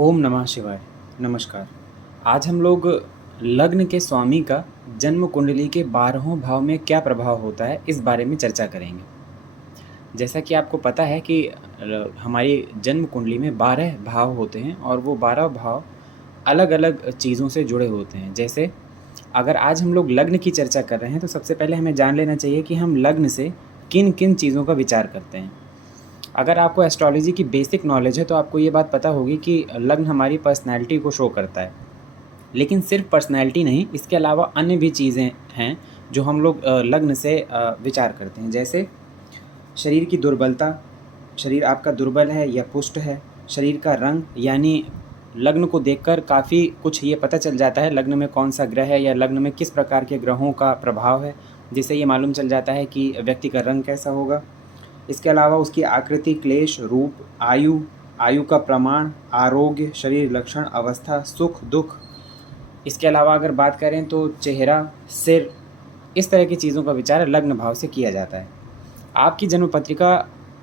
ओम नमः शिवाय। नमस्कार। आज हम लोग लग्न के स्वामी का जन्म कुंडली के 12वें भाव में क्या प्रभाव होता है, इस बारे में चर्चा करेंगे। जैसा कि आपको पता है कि हमारी जन्म कुंडली में 12 भाव होते हैं और वो 12 भाव अलग-अलग चीज़ों से जुड़े होते हैं। जैसे अगर आज हम लोग लग्न की चर्चा कर रहे हैं, तो सबसे पहले हमें जान लेना चाहिए कि हम लग्न से किन-किन चीज़ों का विचार करते हैं। अगर आपको एस्ट्रोलॉजी की बेसिक नॉलेज है तो आपको ये बात पता होगी कि लग्न हमारी पर्सनैलिटी को शो करता है। लेकिन सिर्फ पर्सनैलिटी नहीं, इसके अलावा अन्य भी चीज़ें हैं जो हम लोग लग्न से विचार करते हैं। जैसे शरीर की दुर्बलता, शरीर आपका दुर्बल है या पुष्ट है, शरीर का रंग, यानी लग्न को देखकर काफ़ी कुछ ये पता चल जाता है लग्न में कौन सा ग्रह है या लग्न में किस प्रकार के ग्रहों का प्रभाव है, जिससे ये मालूम चल जाता है कि व्यक्ति का रंग कैसा होगा। इसके अलावा उसकी आकृति, क्लेश, रूप, आयु, आयु का प्रमाण, आरोग्य, शरीर लक्षण, अवस्था, सुख दुख। इसके अलावा अगर बात करें तो चेहरा, सिर, इस तरह की चीज़ों का विचार लग्न भाव से किया जाता है। आपकी जन्म पत्रिका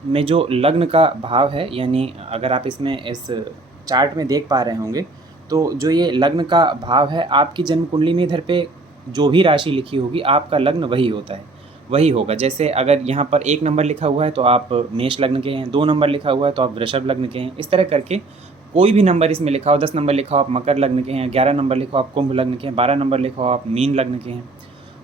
में जो लग्न का भाव है, यानी अगर आप इसमें इस चार्ट में देख पा रहे होंगे, तो जो ये लग्न का भाव है, आपकी जन्म कुंडली में इधर पे जो भी राशि लिखी होगी, आपका लग्न वही होता है, वही होगा। जैसे अगर यहाँ पर 1 नंबर लिखा हुआ है तो आप मेष लग्न के हैं, 2 नंबर लिखा हुआ है तो आप वृषभ लग्न के हैं। इस तरह करके कोई भी नंबर इसमें लिखा हो, 10 नंबर लिखा हो आप मकर लग्न के हैं, 11 नंबर लिखा हो आप कुंभ लग्न के हैं, 12 नंबर लिखा हो आप मीन लग्न के हैं।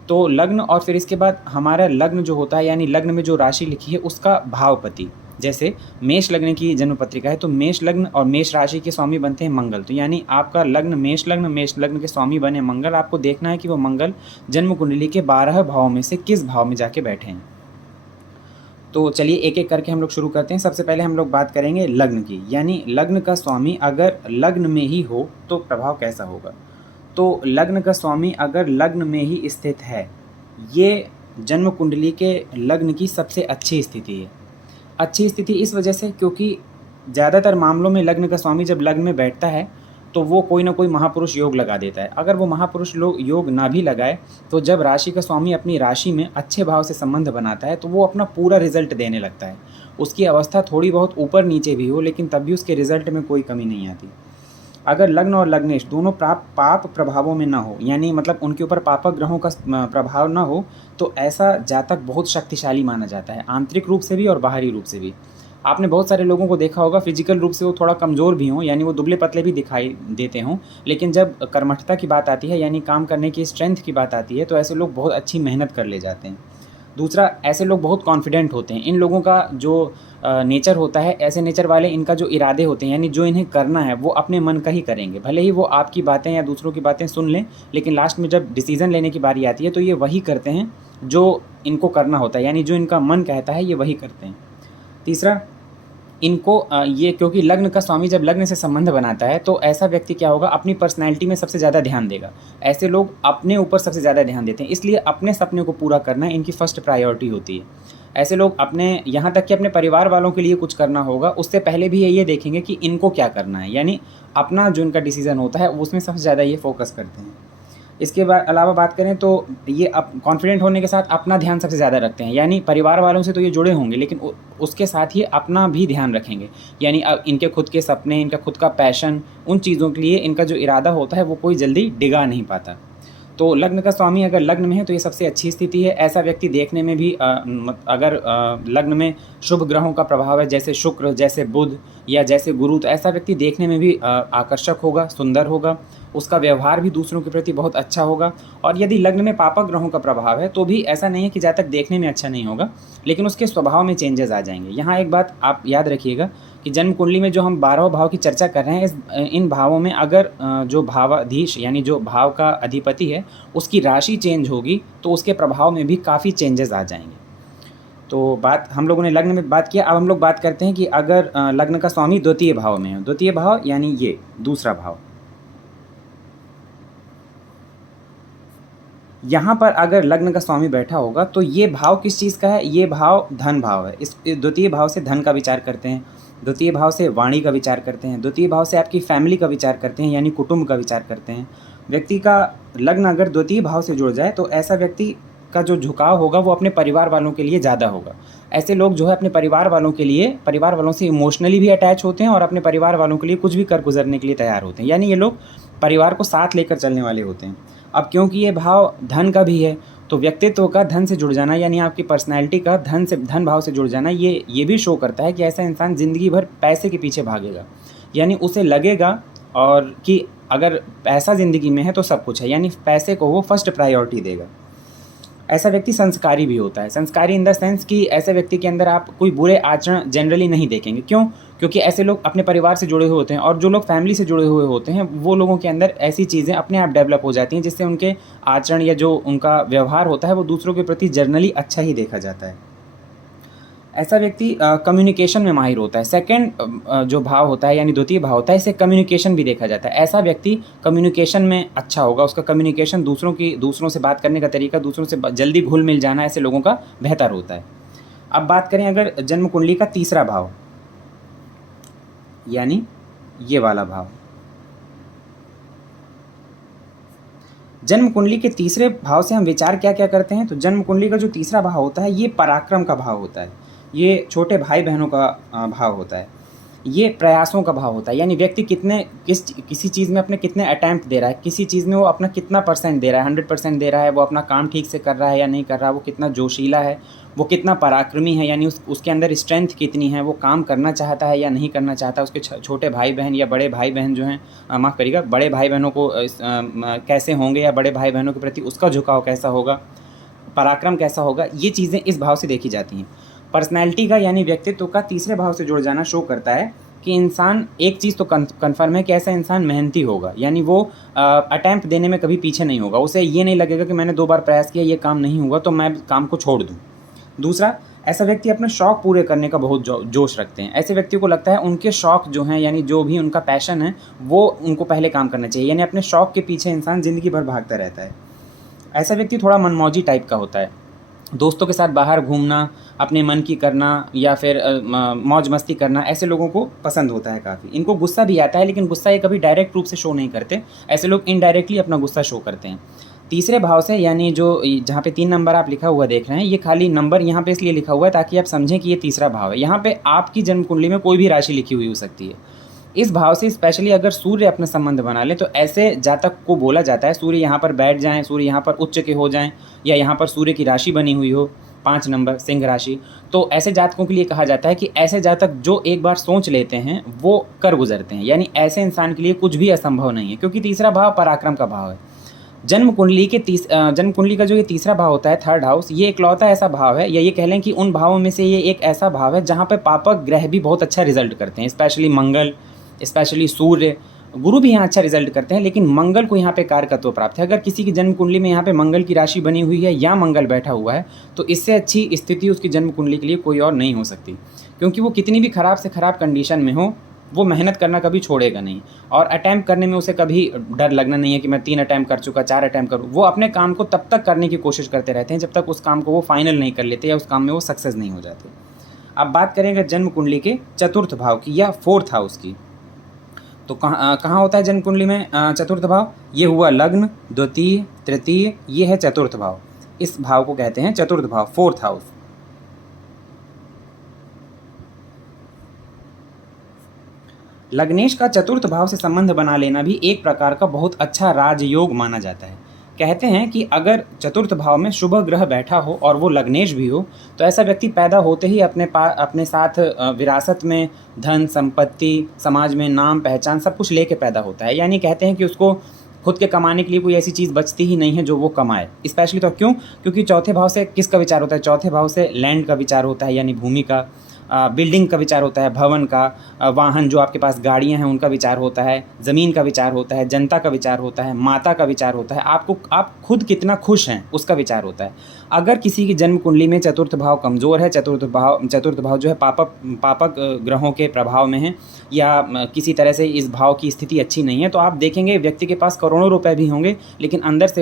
तो लग्न और फिर इसके बाद हमारा लग्न जो होता है, यानी लग्न में जो राशि लिखी है उसका भावपति। जैसे मेष लग्न की जन्म पत्रिका है तो मेष लग्न और मेष राशि के स्वामी बनते हैं मंगल। तो यानी आपका लग्न मेष लग्न के स्वामी बने मंगल। आपको देखना है कि वो मंगल जन्म कुंडली के 12 भाव में से किस भाव में जाके बैठे हैं। तो चलिए एक एक करके हम लोग शुरू करते हैं। सबसे पहले हम लोग बात करेंगे लग्न की, यानी लग्न का स्वामी अगर लग्न में ही हो तो प्रभाव कैसा होगा। तो लग्न का स्वामी अगर लग्न में ही स्थित है, ये जन्म कुंडली के लग्न की सबसे अच्छी स्थिति है। अच्छी स्थिति इस वजह से क्योंकि ज़्यादातर मामलों में लग्न का स्वामी जब लग्न में बैठता है तो वो कोई ना कोई महापुरुष योग लगा देता है। अगर वो महापुरुष योग ना भी लगाए तो जब राशि का स्वामी अपनी राशि में अच्छे भाव से संबंध बनाता है तो वो अपना पूरा रिजल्ट देने लगता है। उसकी अवस्था थोड़ी बहुत ऊपर नीचे भी हो, लेकिन तब भी उसके रिजल्ट में कोई कमी नहीं आती। अगर लग्न और लग्नेश दोनों पाप प्रभावों में ना हो, यानी मतलब उनके ऊपर पापक ग्रहों का प्रभाव ना हो, तो ऐसा जातक बहुत शक्तिशाली माना जाता है, आंतरिक रूप से भी और बाहरी रूप से भी। आपने बहुत सारे लोगों को देखा होगा, फिजिकल रूप से वो थोड़ा कमज़ोर भी हों, यानी वो दुबले पतले भी दिखाई देते हों, लेकिन जब कर्मठता की बात आती है, यानी काम करने की स्ट्रेंथ की बात आती है, तो ऐसे लोग बहुत अच्छी मेहनत कर ले जाते हैं। दूसरा, ऐसे लोग बहुत कॉन्फिडेंट होते हैं। इन लोगों का जो नेचर होता है, ऐसे नेचर वाले इनका जो इरादे होते हैं, यानी जो इन्हें करना है वो अपने मन का ही करेंगे। भले ही वो आपकी बातें या दूसरों की बातें सुन लें, लेकिन लास्ट में जब डिसीज़न लेने की बारी आती है तो ये वही करते हैं जो इनको करना होता है, यानी जो इनका मन कहता है ये वही करते हैं। तीसरा, इनको ये क्योंकि लग्न का स्वामी जब लग्न से संबंध बनाता है तो ऐसा व्यक्ति क्या होगा, अपनी पर्सनैलिटी में सबसे ज़्यादा ध्यान देगा। ऐसे लोग अपने ऊपर सबसे ज़्यादा ध्यान देते हैं, इसलिए अपने सपने को पूरा करना इनकी फर्स्ट प्रायोरिटी होती है। ऐसे लोग अपने, यहाँ तक कि अपने परिवार वालों के लिए कुछ करना होगा उससे पहले भी ये देखेंगे कि इनको क्या करना है, यानी अपना जो इनका डिसीज़न होता है उसमें सबसे ज़्यादा ये फोकस करते हैं। इसके बाद अलावा बात करें तो ये कॉन्फिडेंट होने के साथ अपना ध्यान सबसे ज़्यादा रखते हैं, यानी परिवार वालों से तो ये जुड़े होंगे लेकिन उसके साथ ही अपना भी ध्यान रखेंगे, यानी इनके खुद के सपने, इनका खुद का पैशन, उन चीज़ों के लिए इनका जो इरादा होता है वो कोई जल्दी डिगा नहीं पाता। तो लग्न का स्वामी अगर लग्न में है तो ये सबसे अच्छी स्थिति है। ऐसा व्यक्ति देखने में भी अगर लग्न में शुभ ग्रहों का प्रभाव है, जैसे शुक्र, जैसे बुध या जैसे गुरु, तो ऐसा व्यक्ति देखने में भी आकर्षक होगा, सुंदर होगा। उसका व्यवहार भी दूसरों के प्रति बहुत अच्छा होगा। और यदि लग्न में पापक ग्रहों का प्रभाव है तो भी ऐसा नहीं है कि जब तक देखने में अच्छा नहीं होगा, लेकिन उसके स्वभाव में चेंजेस आ जाएंगे। यहाँ एक बात आप याद रखिएगा कि जन्म कुंडली में जो हम 12 भाव की चर्चा कर रहे हैं, इन भावों में अगर जो भावाधीश यानी जो भाव का अधिपति है उसकी राशि चेंज होगी तो उसके प्रभाव में भी काफ़ी चेंजेस आ जाएंगे। तो बात हम लोगों ने लग्न में बात किया, अब हम लोग बात करते हैं कि अगर लग्न का स्वामी द्वितीय भाव में है। द्वितीय भाव यानी ये दूसरा भाव, यहाँ पर अगर लग्न का स्वामी बैठा होगा तो ये भाव किस चीज़ का है, ये भाव धन भाव है। इस द्वितीय भाव से धन का विचार करते हैं, द्वितीय भाव से वाणी का विचार करते हैं, द्वितीय भाव से आपकी फैमिली का विचार करते हैं, यानी कुटुंब का विचार करते हैं। व्यक्ति का लग्न अगर द्वितीय भाव से जुड़ जाए तो ऐसा व्यक्ति का जो झुकाव होगा वो अपने परिवार वालों के लिए ज़्यादा होगा। ऐसे लोग जो है अपने परिवार वालों के लिए, परिवार वालों से इमोशनली भी अटैच होते हैं और अपने परिवार वालों के लिए कुछ भी कर गुजरने के लिए तैयार होते हैं। यानी ये लोग परिवार को साथ लेकर चलने वाले होते हैं। अब क्योंकि ये भाव धन का भी है, तो व्यक्तित्व का धन से जुड़ जाना, यानी आपकी पर्सनैलिटी का धन भाव से जुड़ जाना, ये भी शो करता है कि ऐसा इंसान ज़िंदगी भर पैसे के पीछे भागेगा। यानी उसे लगेगा और कि अगर पैसा ज़िंदगी में है तो सब कुछ है, यानी पैसे को वो फर्स्ट प्रायोरिटी देगा। ऐसा व्यक्ति संस्कारी भी होता है। संस्कारी इन द सेंस कि ऐसे व्यक्ति के अंदर आप कोई बुरे आचरण जनरली नहीं देखेंगे। क्यों? क्योंकि ऐसे लोग अपने परिवार से जुड़े हुए होते हैं, और जो लोग फैमिली से जुड़े हुए होते हैं वो लोगों के अंदर ऐसी चीज़ें अपने आप डेवलप हो जाती हैं जिससे उनके आचरण या जो उनका व्यवहार होता है वो दूसरों के प्रति जनरली अच्छा ही देखा जाता है। ऐसा व्यक्ति कम्युनिकेशन में माहिर होता है। सेकंड जो भाव होता है, यानी द्वितीय भाव होता है, इसे कम्युनिकेशन भी देखा जाता है। ऐसा व्यक्ति कम्युनिकेशन में अच्छा होगा, उसका कम्युनिकेशन दूसरों से बात करने का तरीका, दूसरों से जल्दी घुल मिल जाना ऐसे लोगों का बेहतर होता है। अब बात करें अगर जन्म कुंडली का तीसरा भाव, यानी ये वाला भाव, जन्म कुंडली के तीसरे भाव से हम विचार क्या क्या करते हैं। तो जन्म कुंडली का जो तीसरा भाव होता है ये पराक्रम का भाव होता है, ये छोटे भाई बहनों का भाव होता है, ये प्रयासों का भाव होता है। यानी व्यक्ति किसी चीज़ में अपने कितने अटैम्प्ट दे रहा है, किसी चीज़ में वो अपना कितना परसेंट दे रहा है, 100% दे रहा है, वो अपना काम ठीक से कर रहा है या नहीं कर रहा, वो कितना जोशीला है, वो कितना पराक्रमी है, यानी उसके अंदर स्ट्रेंथ कितनी है, वो काम करना चाहता है या नहीं करना चाहता, उसके छोटे भाई बहन या बड़े भाई बहन जो हैं, माफ़ करिएगा, बड़े भाई बहनों को कैसे होंगे या बड़े भाई बहनों के प्रति उसका झुकाव कैसा होगा, पराक्रम कैसा होगा, ये चीज़ें इस भाव से देखी जाती हैं। पर्सनैलिटी का यानी व्यक्तित्व का तीसरे भाव से जुड़ जाना शो करता है कि इंसान, एक चीज़ तो कन्फर्म है कि ऐसा इंसान मेहनती होगा, यानी वो अटैम्प्ट देने में कभी पीछे नहीं होगा। उसे ये नहीं लगेगा कि मैंने 2 बार प्रयास किया, ये काम नहीं हुआ तो मैं काम को छोड़ दूँ। दूसरा, ऐसा व्यक्ति अपने शौक़ पूरे करने का बहुत जोश रखते हैं। ऐसे व्यक्ति को लगता है उनके शौक़ जो हैं, यानी जो भी उनका पैशन है वो उनको पहले काम करना चाहिए, यानी अपने शौक़ के पीछे इंसान ज़िंदगी भर भागता रहता है। ऐसा व्यक्ति थोड़ा मनमौजी टाइप का होता है। दोस्तों के साथ बाहर घूमना, अपने मन की करना या फिर मौज मस्ती करना, ऐसे लोगों को पसंद होता है काफ़ी। इनको गुस्सा भी आता है, लेकिन गुस्सा ये कभी डायरेक्ट रूप से शो नहीं करते। ऐसे लोग इनडायरेक्टली अपना गुस्सा शो करते हैं। तीसरे भाव से, यानी जो जहाँ पे 3 नंबर आप लिखा हुआ देख रहे हैं, ये खाली नंबर यहाँ पे इसलिए लिखा हुआ है ताकि आप समझें कि ये तीसरा भाव है। यहाँ पे आपकी जन्म कुंडली में कोई भी राशि लिखी हुई हो सकती है। इस भाव से स्पेशली अगर सूर्य अपना संबंध बना ले तो ऐसे जातक को बोला जाता है, सूर्य यहाँ पर बैठ जाएं, सूर्य यहाँ पर उच्च के हो जाएं, या यहाँ पर सूर्य की राशि बनी हुई हो 5 नंबर सिंह राशि, तो ऐसे जातकों के लिए कहा जाता है कि ऐसे जातक जो एक बार सोच लेते हैं वो कर गुजरते हैं। यानी ऐसे इंसान के लिए कुछ भी असंभव नहीं है, क्योंकि तीसरा भाव पराक्रम का भाव है। जन्म कुंडली का जो ये तीसरा भाव होता है, थर्ड हाउस, ये इकलौता ऐसा भाव है, या ये कह लें कि उन भावों में से ये एक ऐसा भाव है जहाँ पे पापक ग्रह भी बहुत अच्छा रिजल्ट करते हैं। स्पेशली मंगल, स्पेशली सूर्य, गुरु भी यहाँ अच्छा रिजल्ट करते हैं, लेकिन मंगल को यहाँ पे कारकत्व प्राप्त है। अगर किसी की जन्म कुंडली में यहाँ पे मंगल की राशि बनी हुई है या मंगल बैठा हुआ है, तो इससे अच्छी स्थिति उसकी जन्म कुंडली के लिए कोई और नहीं हो सकती, क्योंकि वो कितनी भी ख़राब से ख़राब कंडीशन में हो, वो मेहनत करना कभी छोड़ेगा नहीं, और अटैम्प्ट करने में उसे कभी डर लगना नहीं है कि मैं 3 अटैम्प्ट कर चुका, 4 अटैम्प्ट करूँ। वो अपने काम को तब तक करने की कोशिश करते रहते हैं जब तक उस काम को वो फाइनल नहीं कर लेते या उस काम में वो सक्सेस नहीं हो जाते। अब बात करेंगे जन्म कुंडली के चतुर्थ भाव की या फोर्थ हाउस की। तो कहाँ होता है जन्म कुंडली में चतुर्थ भाव? ये हुआ लग्न, द्वितीय, तृतीय, ये है चतुर्थ भाव। इस भाव को कहते हैं चतुर्थ भाव, फोर्थ हाउस। लग्नेश का चतुर्थ भाव से संबंध बना लेना भी एक प्रकार का बहुत अच्छा राजयोग माना जाता है। कहते हैं कि अगर चतुर्थ भाव में शुभ ग्रह बैठा हो और वो लग्नेश भी हो, तो ऐसा व्यक्ति पैदा होते ही अपने साथ विरासत में धन, संपत्ति, समाज में नाम, पहचान सब कुछ लेके पैदा होता है। यानी कहते हैं कि उसको खुद के कमाने के लिए कोई ऐसी चीज़ बचती ही नहीं है जो वो कमाए। स्पेशली तो क्यों? क्योंकि चौथे भाव से किसका विचार होता है? चौथे भाव से लैंड का विचार होता है, यानी भूमि का, बिल्डिंग का विचार होता है, भवन का, वाहन जो आपके पास गाड़ियां हैं उनका विचार होता है, ज़मीन का विचार होता है, जनता का विचार होता है, माता का विचार होता है, आप खुद कितना खुश हैं उसका विचार होता है। अगर किसी की जन्म कुंडली में चतुर्थ भाव कमज़ोर है, चतुर्थ भाव जो है पापक ग्रहों के प्रभाव में है, या किसी तरह से इस भाव की स्थिति अच्छी नहीं है, तो आप देखेंगे व्यक्ति के पास करोड़ों रुपए भी होंगे, लेकिन अंदर से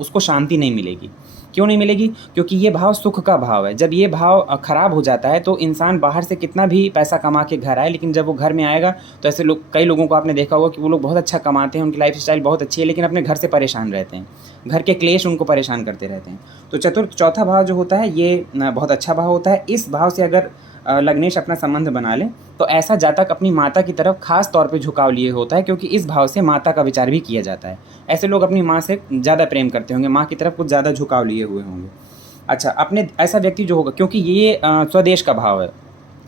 उसको शांति नहीं मिलेगी। क्यों नहीं मिलेगी? क्योंकि ये भाव सुख का भाव है। जब ये भाव खराब हो जाता है तो इंसान बाहर से कितना भी पैसा कमा के घर आए, लेकिन जब वो घर में आएगा तो ऐसे लोग, कई लोगों को आपने देखा होगा कि वो लोग बहुत अच्छा कमाते हैं, उनकी लाइफ़स्टाइल बहुत अच्छी है, लेकिन अपने घर से परेशान रहते हैं। घर के क्लेश उनको परेशान करते रहते हैं। तो चौथा भाव जो होता है ये बहुत अच्छा भाव होता है। इस भाव से अगर लग्नेश अपना संबंध बना ले तो ऐसा जातक अपनी माता की तरफ खास तौर पे झुकाव लिए होता है, क्योंकि इस भाव से माता का विचार भी किया जाता है। ऐसे लोग अपनी माँ से ज़्यादा प्रेम करते होंगे, माँ की तरफ कुछ ज़्यादा झुकाव लिए हुए होंगे। अच्छा, अपने ऐसा व्यक्ति जो होगा, क्योंकि ये स्वदेश का भाव है।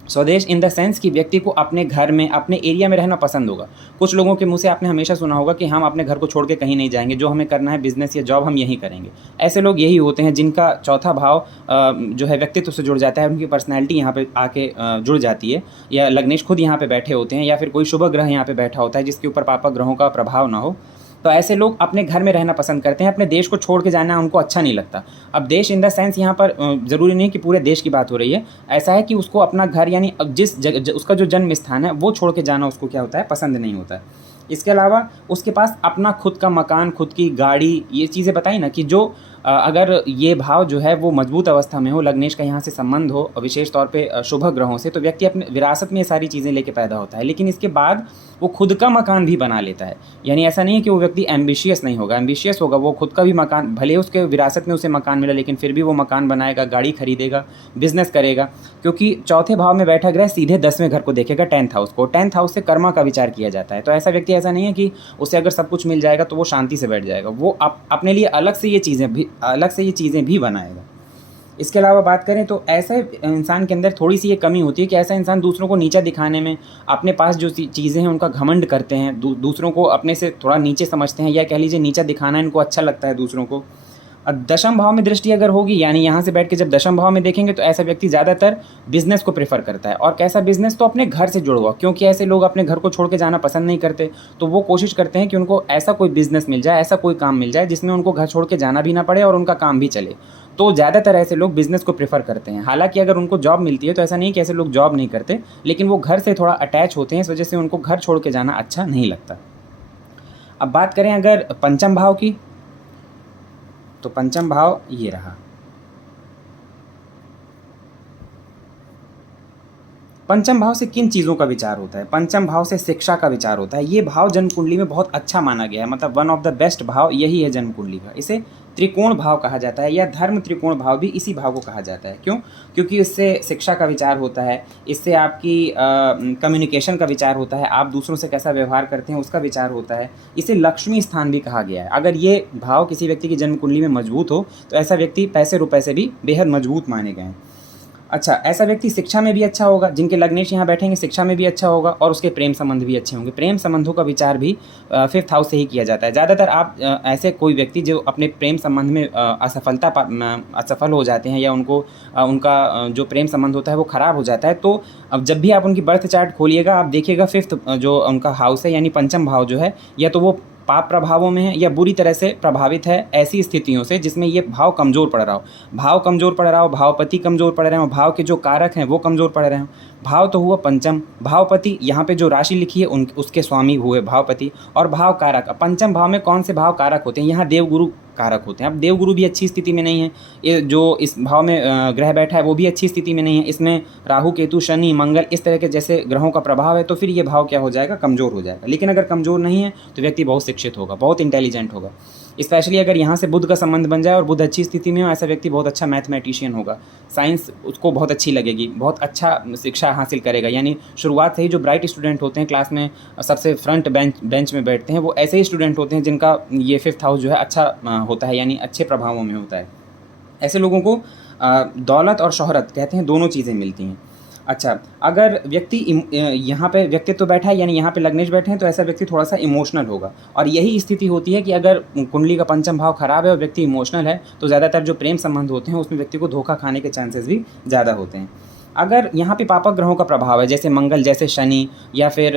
स्वदेश इन द सेंस कि व्यक्ति को अपने घर में, अपने एरिया में रहना पसंद होगा। कुछ लोगों के मुँह से आपने हमेशा सुना होगा कि हम अपने घर को छोड़ के कहीं नहीं जाएंगे, जो हमें करना है बिजनेस या जॉब हम यहीं करेंगे। ऐसे लोग यही होते हैं जिनका चौथा भाव जो है व्यक्तित्व से जुड़ जाता है, उनकी पर्सनैलिटी यहाँ पे आके जुड़ जाती है, या लग्नेश खुद यहाँ पे बैठे होते हैं, या फिर कोई शुभ ग्रह यहाँ पे बैठा होता है जिसके ऊपर पापक ग्रहों का प्रभाव ना हो। तो ऐसे लोग अपने घर में रहना पसंद करते हैं, अपने देश को छोड़ के जाना उनको अच्छा नहीं लगता। अब देश इन द सेंस यहाँ पर ज़रूरी नहीं कि पूरे देश की बात हो रही है। ऐसा है कि उसको अपना घर, यानी जिस जगह उसका जो जन्म स्थान है वो छोड़ के जाना उसको क्या होता है, पसंद नहीं होता है। इसके अलावा उसके पास अपना खुद का मकान, खुद की गाड़ी, ये चीज़ें बताई ना कि जो अगर ये भाव जो है वो मजबूत अवस्था में हो, लग्नेश का यहाँ से संबंध हो, विशेष तौर पे शुभ ग्रहों से, तो व्यक्ति अपने विरासत में ये सारी चीज़ें लेके पैदा होता है। लेकिन इसके बाद वो खुद का मकान भी बना लेता है। यानी ऐसा नहीं है कि वो व्यक्ति एम्बिशियस नहीं होगा, एम्बिशियस होगा, वो खुद का भी मकान, भले उसके विरासत में उसे मकान मिला, लेकिन फिर भी वो मकान बनाएगा, गाड़ी खरीदेगा, बिजनेस करेगा। क्योंकि चौथे भाव में बैठा ग्रह सीधे 10वें घर को देखेगा, 10th हाउस को। 10th हाउस से कर्मा का विचार किया जाता है। तो ऐसा व्यक्ति, ऐसा नहीं है कि उसे अगर सब कुछ मिल जाएगा तो वो शांति से बैठ जाएगा, वो अपने लिए अलग से ये चीज़ें भी बनाएगा। इसके अलावा बात करें तो ऐसे इंसान के अंदर थोड़ी सी ये कमी होती है कि ऐसा इंसान दूसरों को नीचा दिखाने में, अपने पास जो चीज़ें हैं उनका घमंड करते हैं, दूसरों को अपने से थोड़ा नीचे समझते हैं, या कह लीजिए नीचा दिखाना इनको अच्छा लगता है दूसरों को। दशम भाव में दृष्टि अगर होगी, यानी यहाँ से बैठ के जब दशम भाव में देखेंगे, तो ऐसा व्यक्ति ज़्यादातर बिजनेस को प्रेफर करता है। और कैसा बिजनेस? तो अपने घर से जुड़ा हुआ, क्योंकि ऐसे लोग अपने घर को छोड़ के जाना पसंद नहीं करते। तो वो कोशिश करते हैं कि उनको ऐसा कोई बिजनेस मिल जाए, ऐसा कोई काम मिल जाए जिसमें उनको घर छोड़ के जाना भी ना पड़े और उनका काम भी चले। तो ज़्यादातर ऐसे लोग बिजनेस को प्रेफर करते हैं। हालांकि अगर उनको जॉब मिलती है तो ऐसा नहीं कि ऐसे लोग जॉब नहीं करते, लेकिन वो घर से थोड़ा अटैच होते हैं, इस वजह से उनको घर छोड़ के जाना अच्छा नहीं लगता। अब बात करें अगर पंचम भाव की, तो पंचम भाव ये रहा। पंचम भाव से किन चीज़ों का विचार होता है? पंचम भाव से शिक्षा का विचार होता है। ये भाव जन्म कुंडली में बहुत अच्छा माना गया है, मतलब वन ऑफ द बेस्ट भाव यही है जन्म कुंडली का। इसे त्रिकोण भाव कहा जाता है, या धर्म त्रिकोण भाव भी इसी भाव को कहा जाता है। क्यों? क्योंकि इससे शिक्षा का विचार होता है, इससे आपकी कम्युनिकेशन का विचार होता है, आप दूसरों से कैसा व्यवहार करते हैं उसका विचार होता है। इसे लक्ष्मी स्थान भी कहा गया है। अगर ये भाव किसी व्यक्ति की जन्म कुंडली में मजबूत हो तो ऐसा व्यक्ति पैसे रुपए से भी बेहद मजबूत माने गए हैं। अच्छा, ऐसा व्यक्ति शिक्षा में भी अच्छा होगा, जिनके लग्नेश यहाँ बैठेंगे शिक्षा में भी अच्छा होगा, और उसके प्रेम संबंध भी अच्छे होंगे। प्रेम संबंधों का विचार भी 5th हाउस से ही किया जाता है। ज़्यादातर आप ऐसे कोई व्यक्ति जो अपने प्रेम संबंध में असफल हो जाते हैं, या उनको उनका जो प्रेम संबंध होता है वो ख़राब हो जाता है, तो अब जब भी आप उनकी बर्थ चार्ट खोलिएगा, आप देखिएगा 5th जो उनका हाउस है, यानी पंचम भाव जो है, या तो वो पाप प्रभावों में है या बुरी तरह से प्रभावित है ऐसी स्थितियों से जिसमें ये भाव कमज़ोर पड़ रहा हो। भाव कमज़ोर पड़ रहा हो, भावपति कमज़ोर पड़ रहे हो, भाव के जो कारक हैं वो कमज़ोर पड़ रहे हो। भाव तो हुआ पंचम, भावपति यहाँ पे जो राशि लिखी है उसके स्वामी हुए भावपति, और भाव कारक। पंचम भाव में कौन से भाव कारक होते हैं? यहाँ देवगुरु कारक होते हैं। अब देवगुरु भी अच्छी स्थिति में नहीं है, ये जो इस भाव में ग्रह बैठा है वो भी अच्छी स्थिति में नहीं है, इसमें राहु केतु शनि मंगल इस तरह के जैसे ग्रहों का प्रभाव है, तो फिर ये भाव क्या हो जाएगा? कमज़ोर हो जाएगा। लेकिन अगर कमज़ोर नहीं है तो व्यक्ति बहुत शिक्षित होगा, बहुत इंटेलिजेंट होगा। स्पेशली अगर यहाँ से बुध का संबंध बन जाए और बुध अच्छी स्थिति में हो, ऐसा व्यक्ति बहुत अच्छा मैथमेटिशियन होगा, साइंस उसको बहुत अच्छी लगेगी, बहुत अच्छा शिक्षा हासिल करेगा। यानी शुरुआत से ही जो ब्राइट स्टूडेंट होते हैं, क्लास में सबसे फ्रंट बेंच में बैठते हैं, वो ऐसे ही स्टूडेंट होते हैं जिनका ये 5th हाउस जो है अच्छा होता है, यानी अच्छे प्रभावों में होता है। ऐसे लोगों को दौलत और शोहरत कहते हैं, दोनों चीज़ें मिलती हैं। अच्छा, अगर व्यक्ति यहाँ पे व्यक्तित्व बैठा है, यानी यहाँ पे लग्नेश बैठे हैं, तो ऐसा व्यक्ति थोड़ा सा इमोशनल होगा। और यही स्थिति होती है कि अगर कुंडली का पंचम भाव खराब है और व्यक्ति इमोशनल है, तो ज़्यादातर जो प्रेम संबंध होते हैं उसमें व्यक्ति को धोखा खाने के चांसेस भी ज़्यादा होते हैं। अगर यहाँ पे पापक ग्रहों का प्रभाव है, जैसे मंगल, जैसे शनि, या फिर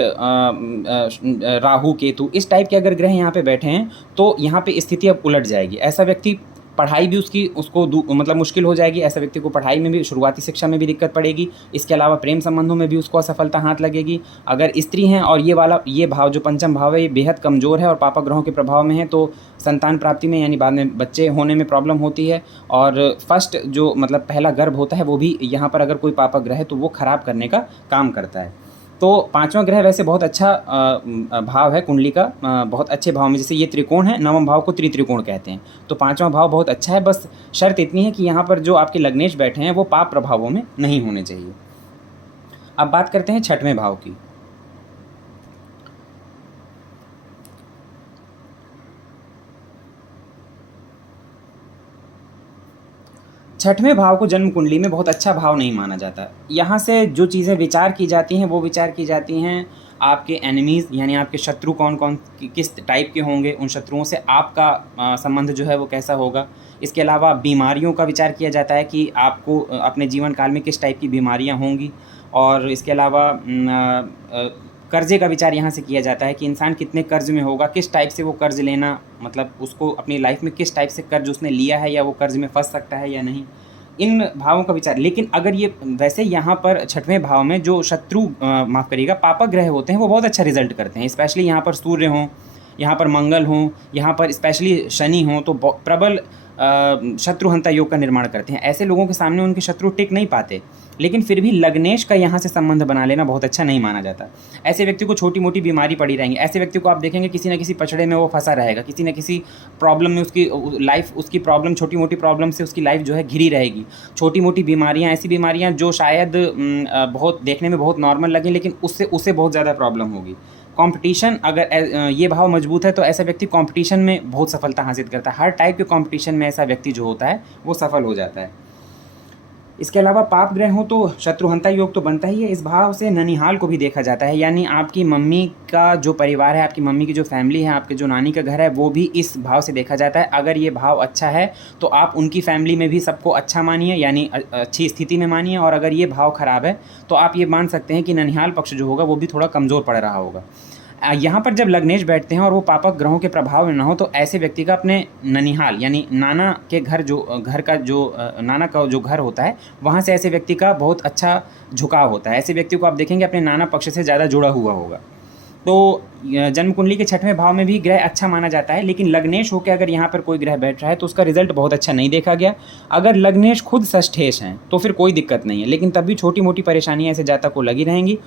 राहु केतु, इस टाइप के अगर ग्रह यहाँ पे बैठे हैं, तो यहाँ पे स्थिति अब उलट जाएगी। ऐसा व्यक्ति पढ़ाई भी उसको मतलब मुश्किल हो जाएगी। ऐसे व्यक्ति को पढ़ाई में भी, शुरुआती शिक्षा में भी दिक्कत पड़ेगी। इसके अलावा प्रेम संबंधों में भी उसको असफलता हाथ लगेगी। अगर स्त्री हैं और ये भाव जो पंचम भाव है ये बेहद कमज़ोर है और पापक ग्रहों के प्रभाव में है, तो संतान प्राप्ति में यानी बाद में बच्चे होने में प्रॉब्लम होती है। और फर्स्ट जो मतलब पहला गर्भ होता है वो भी यहाँ पर अगर कोई पापक ग्रह है तो वो खराब करने का काम करता है। तो पांचवां ग्रह वैसे बहुत अच्छा भाव है कुंडली का, बहुत अच्छे भाव में, जैसे ये त्रिकोण है, नवम भाव को त्रिकोण कहते हैं। तो पांचवां भाव बहुत अच्छा है, बस शर्त इतनी है कि यहाँ पर जो आपके लग्नेश बैठे हैं वो पाप प्रभावों में नहीं होने चाहिए। अब बात करते हैं छठवें भाव की। छठवें भाव को जन्म कुंडली में बहुत अच्छा भाव नहीं माना जाता। यहाँ से जो चीज़ें विचार की जाती हैं वो विचार की जाती हैं आपके एनिमीज़, यानी आपके शत्रु कौन कौन किस टाइप के होंगे, उन शत्रुओं से आपका संबंध जो है वो कैसा होगा। इसके अलावा बीमारियों का विचार किया जाता है कि आपको अपने जीवन काल में किस टाइप की बीमारियाँ होंगी। और इसके अलावा कर्ज़े का विचार यहाँ से किया जाता है कि इंसान कितने कर्ज़ में होगा, किस टाइप से वो कर्ज़ लेना, मतलब उसको अपनी लाइफ में किस टाइप से कर्ज़ उसने लिया है या वो कर्ज़ में फंस सकता है या नहीं, इन भावों का विचार। लेकिन अगर ये वैसे यहाँ पर छठवें भाव में जो शत्रु माफ़ करिएगा पापक ग्रह होते हैं वो बहुत अच्छा रिजल्ट करते हैं। स्पेशली यहाँ पर सूर्य हों, यहाँ पर मंगल हों, यहाँ पर स्पेशली शनि हों, तो प्रबल शत्रुहंता योग का निर्माण करते हैं। ऐसे लोगों के सामने उनके शत्रु टिक नहीं पाते, लेकिन फिर भी लग्नेश का यहाँ से संबंध बना लेना बहुत अच्छा नहीं माना जाता। ऐसे व्यक्ति को छोटी मोटी बीमारी पड़ी रहेंगी। ऐसे व्यक्ति को आप देखेंगे किसी न किसी पछड़े में वो फंसा रहेगा, किसी न किसी प्रॉब्लम में उसकी लाइफ, उसकी प्रॉब्लम, छोटी मोटी प्रॉब्लम से उसकी लाइफ जो है घिरी रहेगी। छोटी मोटी बीमारियाँ, ऐसी बीमारियाँ जो शायद बहुत देखने में बहुत नॉर्मल लगें, लेकिन उससे बहुत ज़्यादा प्रॉब्लम होगी। कंपटीशन, अगर ये भाव मजबूत है तो ऐसा व्यक्ति कंपटीशन में बहुत सफलता हासिल करता है। हर टाइप के कंपटीशन में ऐसा व्यक्ति जो होता है वो सफल हो जाता है। इसके अलावा पाप ग्रह हो तो शत्रुहंता योग तो बनता ही है। इस भाव से ननिहाल को भी देखा जाता है, यानी आपकी मम्मी का जो परिवार है, आपकी मम्मी की जो फैमिली है, आपके जो नानी का घर है, वो भी इस भाव से देखा जाता है। अगर ये भाव अच्छा है तो आप उनकी फैमिली में भी सबको अच्छा मानिए, यानी अच्छी स्थिति में मानिए। और अगर ये भाव ख़राब है तो आप ये मान सकते हैं कि ननिहाल पक्ष जो होगा वो भी थोड़ा कमज़ोर पड़ रहा होगा। यहाँ पर जब लग्नेश बैठते हैं और वो पापक ग्रहों के प्रभाव में ना हो तो ऐसे व्यक्ति का अपने ननिहाल यानी नाना के घर, जो घर का जो नाना का जो घर होता है, वहाँ से ऐसे व्यक्ति का बहुत अच्छा झुकाव होता है। ऐसे व्यक्ति को आप देखेंगे अपने नाना पक्ष से ज़्यादा जुड़ा हुआ होगा। तो जन्म कुंडली के छठवें भाव में भी ग्रह अच्छा माना जाता है, लेकिन लग्नेश होकर अगर यहाँ पर कोई ग्रह बैठ रहा है तो उसका रिजल्ट बहुत अच्छा नहीं देखा गया। अगर लग्नेश खुद षष्ठेश हैं तो फिर कोई दिक्कत नहीं है, लेकिन तब भी छोटी मोटी परेशानियाँ ऐसे जातक को लगी रहेंगी।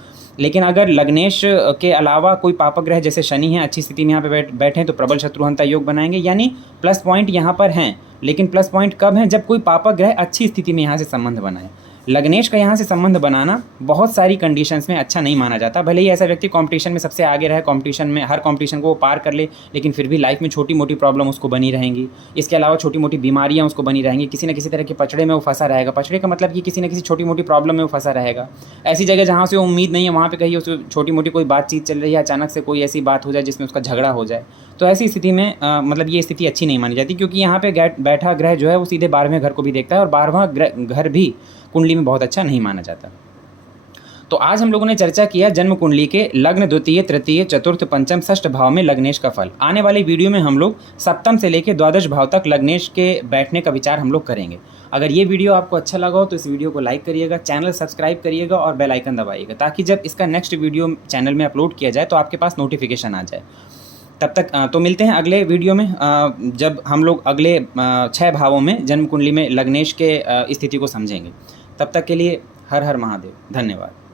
लेकिन अगर लग्नेश के अलावा कोई पापक ग्रह जैसे शनि है अच्छी स्थिति में यहाँ पे बैठे हैं तो प्रबल शत्रुहंता योग बनाएंगे, यानी प्लस पॉइंट यहाँ पर हैं। लेकिन प्लस पॉइंट कब है? जब कोई पापक ग्रह अच्छी स्थिति में यहाँ से संबंध बनाए। लग्नेश का यहाँ से संबंध बनाना बहुत सारी कंडीशंस में अच्छा नहीं माना जाता। भले ही ऐसा व्यक्ति कंपटीशन में सबसे आगे रहे, कंपटीशन में हर कंपटीशन को वो पार कर ले, लेकिन फिर भी लाइफ में छोटी मोटी प्रॉब्लम उसको बनी रहेंगी। इसके अलावा छोटी मोटी बीमारियाँ उसको बनी रहेंगी, किसी न किसी तरह के पछड़े में वो फंसा रहेगा। पछड़े का मतलब कि किसी न किसी छोटी मोटी प्रॉब्लम में वो फंसा रहेगा। ऐसी जगह जहाँ से वो उम्मीद नहीं है वहाँ पर कहीं उसको छोटी मोटी कोई बातचीत चल रही है, अचानक से कोई ऐसी बात हो जाए जिसमें उसका झगड़ा हो जाए, तो ऐसी स्थिति में मतलब ये स्थिति अच्छी नहीं मानी जाती, क्योंकि यहाँ पे बैठा ग्रह जो है वो सीधे 12वें घर को भी देखता है और 12वां घर भी कुंडली में बहुत अच्छा नहीं माना जाता। तो आज हम लोगों ने चर्चा किया जन्म कुंडली के लग्न, द्वितीय, तृतीय, चतुर्थ, पंचम, षष्ठ भाव में लग्नेश का फल। आने वाली वीडियो में हम लोग सप्तम से लेकर द्वादश भाव तक लग्नेश के बैठने का विचार हम लोग करेंगे। अगर ये वीडियो आपको अच्छा लगा हो तो इस वीडियो को लाइक करिएगा, चैनल सब्सक्राइब करिएगा और बेल आइकन दबाइएगा, ताकि जब इसका नेक्स्ट वीडियो चैनल में अपलोड किया जाए तो आपके पास नोटिफिकेशन आ जाए। तब तक तो मिलते हैं अगले वीडियो में, जब हम लोग अगले 6 भावों में जन्म कुंडली में लग्नेश के स्थिति को समझेंगे। तब तक के लिए हर हर महादेव, धन्यवाद।